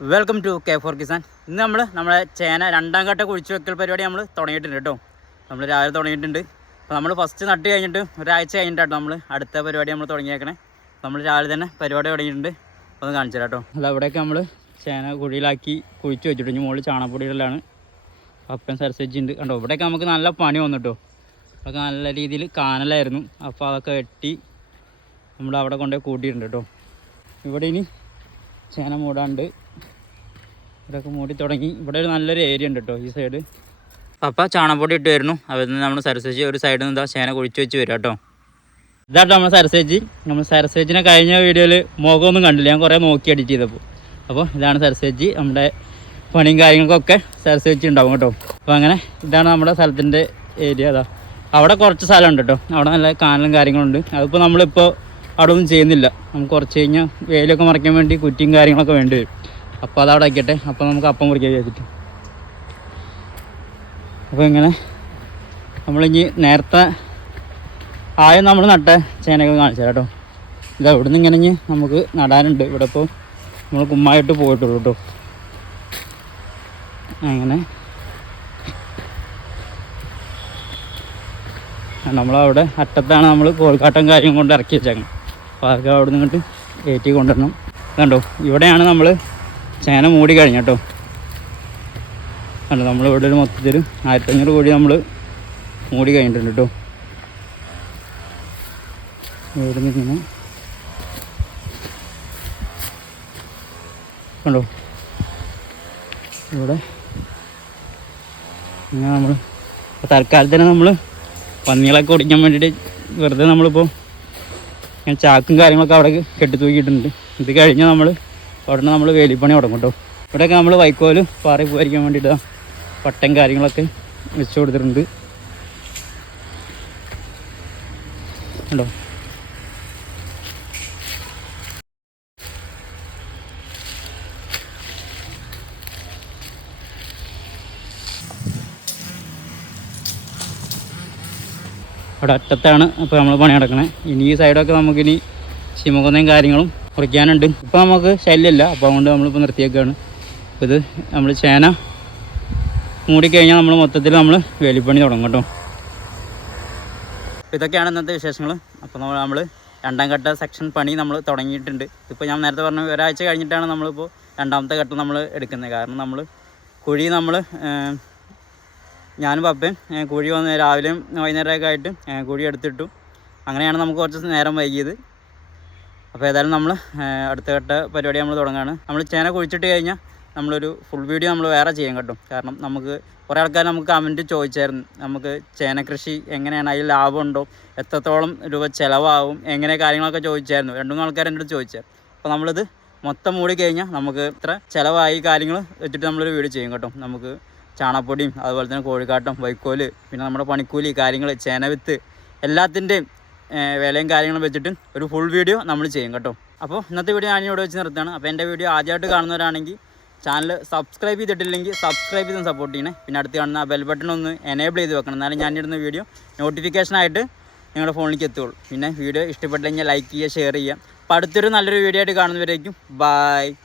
Welcome to K four Kisan. ഇന്ന് നമ്മളെ ചേന രണ്ടാം ഘട്ട കുഴിച്ചു വെക്കൽ പരിപാടി നമ്മൾ തുടങ്ങിയിട്ടുണ്ട് കേട്ടോ. നമ്മൾ രാവിലെ തുടങ്ങിയിട്ടുണ്ട്. അപ്പോൾ നമ്മൾ ഫസ്റ്റ് നട്ട് കഴിഞ്ഞിട്ട് ഒരാഴ്ച കഴിഞ്ഞിട്ടാട്ടോ നമ്മൾ അടുത്ത പരിപാടി നമ്മൾ തുടങ്ങിയേക്കണേ. നമ്മൾ രാവിലെ തന്നെ പരിപാടി തുടങ്ങിയിട്ടുണ്ട്. അപ്പോൾ ഒന്ന് കാണിച്ചു തരാം കേട്ടോ. അത് അവിടെയൊക്കെ നമ്മൾ ചേന കുഴിയിലാക്കി കുഴിച്ച് വെച്ചിട്ട് ഇനി മുകളിൽ ചാണകപ്പൊടികളിലാണ് അപ്പം സരസിച്ചിട്ടുണ്ട് കണ്ടോ. ഇവിടെയൊക്കെ നമുക്ക് നല്ല പണി വന്നു കേട്ടോ. അതൊക്കെ നല്ല രീതിയിൽ കാനലായിരുന്നു. അപ്പോൾ അതൊക്കെ വെട്ടി നമ്മൾ അവിടെ കൊണ്ടുപോയി കൂട്ടിയിട്ടുണ്ട് കേട്ടോ. ഇവിടെ ഇനി ചേന മൂടാണ്ട് ഇവിടെയൊക്കെ മൂടി തുടങ്ങി. ഇവിടെ ഒരു നല്ലൊരു ഏരിയ ഉണ്ട് കേട്ടോ ഈ സൈഡ്. അപ്പം ചാണകപ്പൊടി ഇട്ട് വരുന്നു. അതിൽ നിന്ന് നമ്മൾ സരസേജി ഒരു സൈഡിൽ നിന്ന് ചേന കുഴിച്ച് വെച്ച് വരിക കേട്ടോ. ഇതാട്ടോ നമ്മൾ സരസേജി. നമ്മൾ സരസേജിനെ കഴിഞ്ഞ വീഡിയോയിൽ മുഖമൊന്നും കണ്ടില്ല, ഞാൻ കുറേ നോക്കി എഡിറ്റ് ചെയ്തപ്പോൾ. അപ്പോൾ ഇതാണ് സരസേജി. നമ്മുടെ പണിയും കാര്യങ്ങൾക്കൊക്കെ സരസേജി ഉണ്ടാവും കേട്ടോ. അപ്പോൾ അങ്ങനെ ഇതാണ് നമ്മുടെ സ്ഥലത്തിൻ്റെ ഏരിയ. അതാ അവിടെ കുറച്ച് സ്ഥലമുണ്ട് കേട്ടോ. അവിടെ നല്ല കാനലും കാര്യങ്ങളുണ്ട്. അതിപ്പോൾ നമ്മളിപ്പോൾ അവിടെ ഒന്നും ചെയ്യുന്നില്ല. നമുക്ക് കുറച്ച് കഴിഞ്ഞാൽ വെയിലൊക്കെ മറയ്ക്കാൻ വേണ്ടി കുറ്റിയും കാര്യങ്ങളൊക്കെ വേണ്ടി വരും. അപ്പോൾ അതവിടെ വയ്ക്കട്ടെ. അപ്പോൾ നമുക്ക് അപ്പം കുറിക്കാൻ ചെയ്തിട്ട്. അപ്പോൾ ഇങ്ങനെ നമ്മളിനി നേരത്തെ ആയം നമ്മൾ നട്ട ചേനയൊക്കെ കാണിച്ചു കേട്ടോ. ഇത് അവിടെ നിന്ന് ഇങ്ങനെ നമുക്ക് നടാനുണ്ട്. ഇവിടെ ഇപ്പോൾ നമ്മൾ കുമ്മായിട്ട് പോയിട്ടുള്ളൂ കേട്ടോ. അങ്ങനെ നമ്മളവിടെ അറ്റത്താണ് നമ്മൾ കോഴിക്കാട്ടം കാര്യം കൊണ്ട് ഇറക്കി വെച്ചേക്കണം. അപ്പോൾ അതൊക്കെ അവിടെ നിന്ന് ഇങ്ങോട്ട് കയറ്റി കൊണ്ടുവരണം. കണ്ടോ, ഇവിടെയാണ് നമ്മൾ ചേന മൂടി കഴിഞ്ഞ കേട്ടോ. കണ്ടോ, നമ്മളിവിടെ ഒരു മൊത്തത്തിൽ 1500 കോഴി നമ്മൾ മൂടി കഴിഞ്ഞിട്ടുണ്ട് കേട്ടോ. ഇവിടെ നിന്ന് ഇങ്ങനെ കണ്ടോ, ഇവിടെ ഇങ്ങനെ നമ്മൾ തൽക്കാലത്തിന് നമ്മൾ പന്നികളൊക്കെ ഓടിക്കാൻ വേണ്ടിയിട്ട് വെറുതെ നമ്മളിപ്പോൾ ഇങ്ങനെ ചാക്കും കാര്യങ്ങളൊക്കെ അവിടെ കെട്ടി തൂക്കിയിട്ടുണ്ട്. ഇത് കഴിഞ്ഞാൽ അവിടെ നമ്മൾ വേലിപ്പണി തുടങ്ങും കേട്ടോ. ഇവിടെയൊക്കെ നമ്മൾ വൈക്കോല് പാറി പോയിരിക്കാൻ വേണ്ടിയിട്ട് പട്ടയും കാര്യങ്ങളൊക്കെ വെച്ച് കൊടുത്തിട്ടുണ്ട് കേട്ടോ. അവിടെ അറ്റത്താണ് അപ്പോൾ നമ്മൾ പണി നടക്കണേ. ഇനി ഈ സൈഡൊക്കെ നമുക്കിനി ശിമകൊന്നയും കാര്യങ്ങളും കുറയ്ക്കാനുണ്ട്. ഇപ്പോൾ നമുക്ക് ശല്യമില്ല, അപ്പോൾ അതുകൊണ്ട് നമ്മളിപ്പോൾ നിർത്തിയേക്കാണ്. അപ്പോൾ ഇത് നമ്മൾ ചേന മൂടിക്കഴിഞ്ഞാൽ നമ്മൾ മൊത്തത്തിൽ നമ്മൾ വേലിപ്പണി തുടങ്ങും കേട്ടോ. അപ്പോൾ ഇതൊക്കെയാണ് ഇന്നത്തെ വിശേഷങ്ങൾ. അപ്പോൾ നമ്മൾ രണ്ടാം ഘട്ട സെക്ഷൻ പണി നമ്മൾ തുടങ്ങിയിട്ടുണ്ട്. ഇപ്പോൾ ഞാൻ നേരത്തെ പറഞ്ഞ ഒരാഴ്ച കഴിഞ്ഞിട്ടാണ് നമ്മളിപ്പോൾ രണ്ടാമത്തെ ഘട്ടം നമ്മൾ എടുക്കുന്നത്. കാരണം നമ്മൾ കുഴി ഞാനും പപ്പയും കുഴി വന്ന് രാവിലെയും വൈകുന്നേരമൊക്കെ ആയിട്ട് കുഴി എടുത്തിട്ടു. അങ്ങനെയാണ് നമുക്ക് കുറച്ച് നേരം വൈകിയത്. അപ്പോൾ ഏതായാലും നമ്മൾ അടുത്ത ഘട്ട പരിപാടി നമ്മൾ തുടങ്ങുകയാണ്. നമ്മൾ ചേന കുഴിച്ചിട്ട് കഴിഞ്ഞാൽ നമ്മളൊരു ഫുൾ വീഡിയോ നമ്മൾ വേറെ ചെയ്യാം കേട്ടോ. കാരണം നമുക്ക് കുറേ ആൾക്കാർ നമുക്ക് കമൻറ്റ് ചോദിച്ചായിരുന്നു, നമുക്ക് ചേന കൃഷി എങ്ങനെയാണ്, അതിൽ ലാഭമുണ്ടോ, എത്രത്തോളം രൂപ ചിലവാകും, എങ്ങനെ കാര്യങ്ങളൊക്കെ ചോദിച്ചായിരുന്നു. 2-3 ആൾക്കാർ എൻ്റെ അടുത്ത് ചോദിച്ചായിരുന്നു. അപ്പോൾ നമ്മളിത് മൊത്തം മൂടി കഴിഞ്ഞാൽ നമുക്ക് ഇത്ര ചിലവായി കാര്യങ്ങൾ വെച്ചിട്ട് നമ്മളൊരു വീഡിയോ ചെയ്യും കേട്ടോ. നമുക്ക് ചാണകപ്പൊടിയും അതുപോലെ തന്നെ കോഴിക്കാട്ടം, വൈക്കോല്, പിന്നെ നമ്മുടെ പണിക്കൂലി കാര്യങ്ങൾ, ചേന വിത്ത് എല്ലാത്തിൻ്റെയും വിലയും കാര്യങ്ങളും വെച്ചിട്ട് ഒരു ഫുൾ വീഡിയോ നമ്മൾ ചെയ്യും കേട്ടോ. അപ്പോൾ ഇന്നത്തെ വീഡിയോ ഞാനിവിടെ വെച്ച് നിർത്തുകയാണ്. അപ്പോൾ എൻ്റെ വീഡിയോ ആദ്യമായിട്ട് കാണുന്നവരാണെങ്കിൽ ചാനൽ സബ്സ്ക്രൈബ് ചെയ്തിട്ടില്ലെങ്കിൽ സബ്സ്ക്രൈബ് ചെയ്ത് സപ്പോർട്ട് ചെയ്യണേ. പിന്നെ അടുത്ത് കാണുന്ന ബെൽ ബട്ടൺ ഒന്ന് എനേബിൾ ചെയ്ത് വെക്കണം, എന്നാലും ഞാനിടുന്ന വീഡിയോ നോട്ടിഫിക്കേഷനായിട്ട് നിങ്ങളുടെ ഫോണിലേക്ക് എത്തുകയുള്ളൂ. പിന്നെ വീഡിയോ ഇഷ്ടപ്പെട്ടില്ലെങ്കിൽ ലൈക്ക് ചെയ്യുക, ഷെയർ ചെയ്യുക. അപ്പോൾ അടുത്തൊരു നല്ലൊരു വീഡിയോ ആയിട്ട് കാണുന്നവരേക്കും ബൈ.